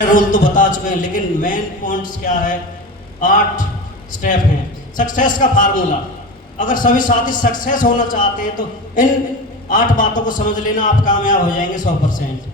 Rule तो बता चुके हैं, लेकिन मेन पॉइंट्स क्या है, 8 स्टेप हैं सक्सेस का फार्मूला। अगर सभी साथी सक्सेस होना चाहते हैं तो इन 8 बातों को समझ लेना, आप कामयाब हो जाएंगे 100%।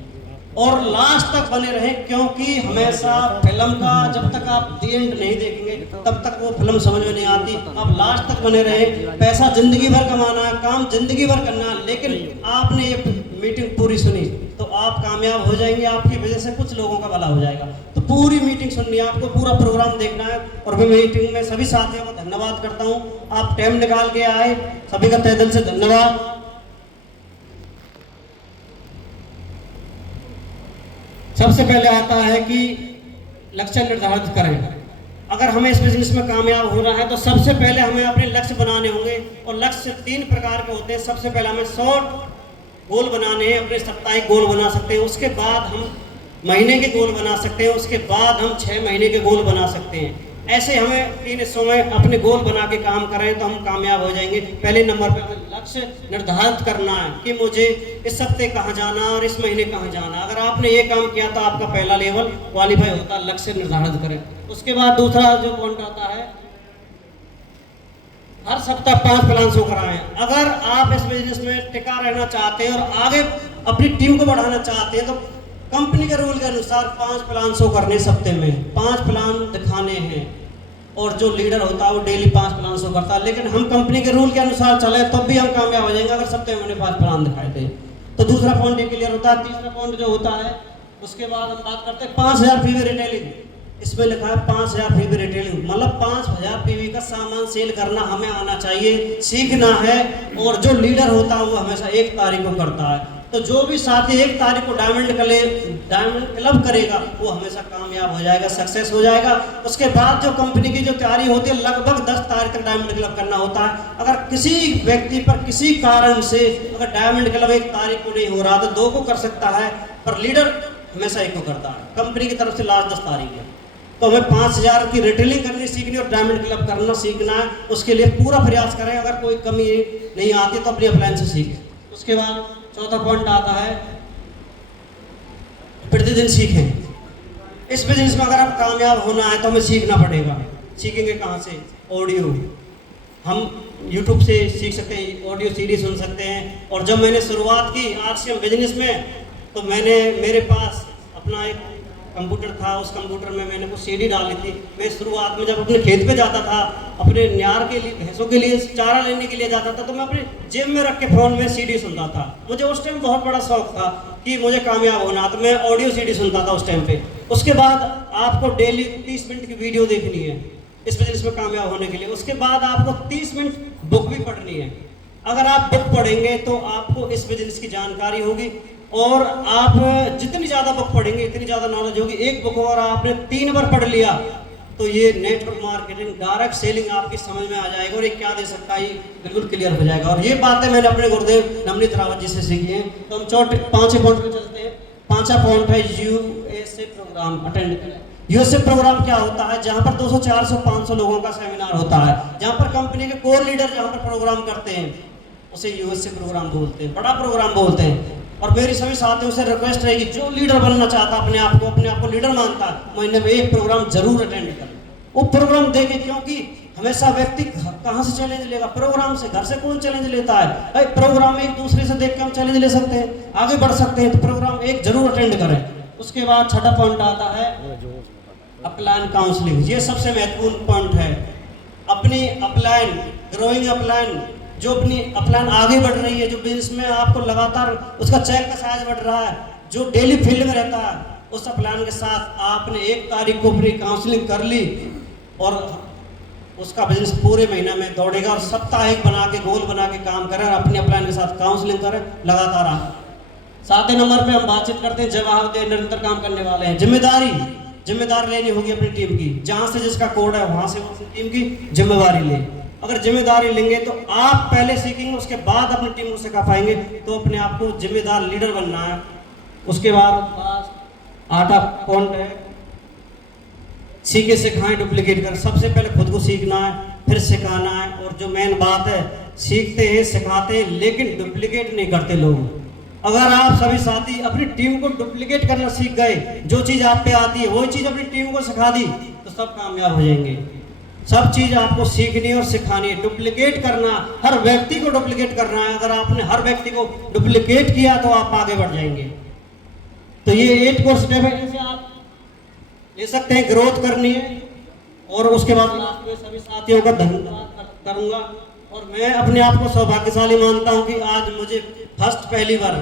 और लास्ट तक बने रहें, क्योंकि हमेशा फिल्म का जब तक आप दी एंड नहीं देखेंगे तब तक वो फिल्म समझ में नहीं आती। आप लास्ट तक बने रहें। पैसा जिंदगी भर कमाना है, काम जिंदगी भर करना है, लेकिन आपने ये मीटिंग पूरी सुनी तो आप कामयाब हो जाएंगे। आपकी वजह से कुछ लोगों का भला हो जाएगा। तो पूरी मीटिंग सुननी है, आपको पूरा प्रोग्राम देखना है। और मैं मीटिंग में सभी साथियों को धन्यवाद करता हूँ, आप टाइम निकाल के आए, सभी का तहे दिल से धन्यवाद। सबसे पहले आता है कि लक्ष्य निर्धारित करें। अगर हमें इस बिजनेस में कामयाब होना है तो सबसे पहले हमें अपने लक्ष्य बनाने होंगे। और लक्ष्य 3 प्रकार के होते हैं। सबसे पहले हमें शॉर्ट गोल बनाने हैं, अपने साप्ताहिक गोल बना सकते हैं। उसके बाद हम महीने के गोल बना सकते हैं। उसके बाद हम 6 महीने के गोल बना सकते हैं। ऐसे हमें 3 हिस्सों में अपने गोल बना के काम करें तो हम कामयाब हो जाएंगे। पहले नंबर पे हमें लक्ष्य निर्धारित करना है कि मुझे इस हफ्ते कहाँ जाना और इस महीने कहाँ जाना। अगर आपने ये काम किया तो आपका पहला लेवल क्वालिफाई होता है। लक्ष्य निर्धारित करें। उसके बाद दूसरा जो पॉइंट आता है, हर सप्ताह 5 प्लान शो कराएं। अगर आप इस बिजनेस में टिका रहना चाहते हैं और आगे अपनी टीम को बढ़ाना चाहते हैं तो कंपनी के रूल के अनुसार 5 प्लान शो करने सप्ते में 5 प्लान दिखाने हैं। और जो लीडर होता है वो डेली 5 प्लान शो करता है। लेकिन हम कंपनी के रूल के अनुसार चले तब भी हम कामयाब हो जाएंगे अगर सप्ते में हमने 5 प्लान दिखाए थे। तो दूसरा पॉइंट ये क्लियर होता है। तीसरा पॉइंट जो होता है, उसके बाद हम बात करते हैं 5000 पीवी रिटेलिंग। इसमें लिखा है 5000 पीवी रिटेलिंग, मतलब 5000 पीवी का सामान सेल करना हमें आना चाहिए, सीखना है। और जो लीडर होता है वो हमेशा 1 तारीख को करता है। तो जो भी साथी 1 तारीख को डायमंड क्लब करेगा वो हमेशा कामयाब हो जाएगा, सक्सेस हो जाएगा। उसके बाद जो कंपनी की जो तैयारी होती है, लगभग 10 तारीख तक डायमंड क्लब करना होता है। अगर किसी व्यक्ति पर किसी कारण से अगर डायमंड क्लब 1 तारीख को नहीं हो रहा तो 2 को कर सकता है, पर लीडर हमेशा 1 को करता है। कंपनी की तरफ से लास्ट 10 तारीख है। तो हमें 5000 की रिटेलिंग करनी सीखनी और डायमंड क्लब करना सीखना है। उसके लिए पूरा प्रयास करें। अगर कोई कमी नहीं आती तो अपनी अपलाइन से सीखें। उसके बाद चौथा पॉइंट आता है, प्रतिदिन सीखें। इस बिजनेस में अगर आप कामयाब होना है तो हमें सीखना पड़ेगा। सीखेंगे कहाँ से? ऑडियो। हम YouTube से सीख सकते हैं, ऑडियो सीडी सुन सकते हैं। और जब मैंने शुरुआत की RCM बिजनेस में तो मेरे पास अपना एक कंप्यूटर था। उस कंप्यूटर में मैंने कुछ सीडी डाली थी। मैं शुरुआत में जब अपने खेत पे जाता था, अपने न्यार के लिए, भैंसों के लिए चारा लेने के लिए जाता था, तो मैं अपने जेब में रख के फ़ोन में सीडी सुनता था। मुझे उस टाइम बहुत बड़ा शौक था कि मुझे कामयाब होना, तो मैं ऑडियो सीडी सुनता था उस टाइम पे। उसके बाद आपको डेली 30 मिनट की वीडियो देखनी है इस बिजनेस में कामयाब होने के लिए। उसके बाद आपको 30 मिनट बुक भी पढ़नी है। अगर आप बुक पढ़ेंगे तो आपको इस बिजनेस की जानकारी होगी। और आप जितनी ज़्यादा बुक पढ़ेंगे इतनी ज़्यादा नॉलेज होगी। एक बुक अगर आपने 3 बार पढ़ लिया तो ये नेटवर्क मार्केटिंग, डायरेक्ट सेलिंग आपकी समझ में आ जाएगा और ये क्या दे सकता है ये बिल्कुल क्लियर हो जाएगा। और ये बातें मैंने अपने गुरुदेव नवनीत रावत जी से सीखी हैं। तो हम 5 पॉइंट पे चलते हैं। 5वां पॉइंट है USA प्रोग्राम अटेंड करें। USA प्रोग्राम क्या होता है? जहाँ पर 200, 400, 500 लोगों का सेमिनार होता है, जहाँ पर कंपनी के कोर लीडर जहाँ पर प्रोग्राम करते हैं उसे USA प्रोग्राम बोलते हैं, बड़ा प्रोग्राम बोलते हैं। और मेरी सभी साथियों से रिक्वेस्ट रहेगी, जो लीडर बनना चाहता अपने आप को लीडर मानता है, महीने में 1 प्रोग्राम जरूर अटेंड करें। वो प्रोग्राम देखें, क्योंकि हमेशा व्यक्ति कहाँ से चैलेंज लेगा? प्रोग्राम से। घर से कौन चैलेंज लेता है भाई? प्रोग्राम में एक दूसरे से देख के हम चैलेंज ले सकते हैं, आगे बढ़ सकते हैं। तो प्रोग्राम 1 जरूर अटेंड करें। उसके बाद 6वां पॉइंट आता है अपलाइन काउंसलिंग। ये सबसे महत्वपूर्ण पॉइंट है। अपनी अपलाइन, ग्रोइंग अपलाइन, जो अपनी अपलाइन आगे बढ़ रही है, जो बिजनेस में आपको लगातार उसका चेक का साइज बढ़ रहा है, जो डेली फील्ड में रहता है, उस अपलाइन के साथ आपने 1 तारीख को अपनी काउंसलिंग कर ली और उसका बिजनेस पूरे महीने में दौड़ेगा। और साप्ताहिक बना के, गोल बना के काम करें और अपनी अपलाइन के साथ काउंसलिंग करें लगातार। 7वें नंबर पे हम बातचीत करते हैं जवाब दे, निरंतर काम करने वाले हैं। जिम्मेदारी लेनी होगी अपनी टीम की। जहाँ से जिसका कोड है वहाँ से वो अपनी टीम की जिम्मेदारी ले। अगर जिम्मेदारी लेंगे तो आप पहले सीखेंगे, उसके बाद अपनी टीम को सिखा पाएंगे। तो अपने आप को जिम्मेदार लीडर बनना है। उसके बाद 8वां पॉइंट है, सीखे सिखाएं डुप्लीकेट कर। सबसे पहले खुद को सीखना है, फिर सिखाना है। और जो मेन बात है, सीखते हैं, सिखाते हैं, लेकिन डुप्लीकेट नहीं करते लोग। अगर आप सभी साथी अपनी टीम को डुप्लीकेट करना सीख गए, जो चीज़ आप पे आती है वही चीज़ अपनी टीम को सिखा दी, तो सब कामयाब हो जाएंगे। सब चीज़ आपको सीखनी और सिखानी है। डुप्लीकेट करना, हर व्यक्ति को डुप्लीकेट करना है। अगर आपने हर व्यक्ति को डुप्लीकेट किया तो आप आगे बढ़ जाएंगे। तो ये 8 कोर्स स्टेप है, इनसे आप ले सकते हैं, ग्रोथ करनी है। और उसके बाद लास्ट में सभी साथियों का धन्यवाद करूंगा। और मैं अपने आप को सौभाग्यशाली मानता हूं कि आज मुझे फर्स्ट पहली बार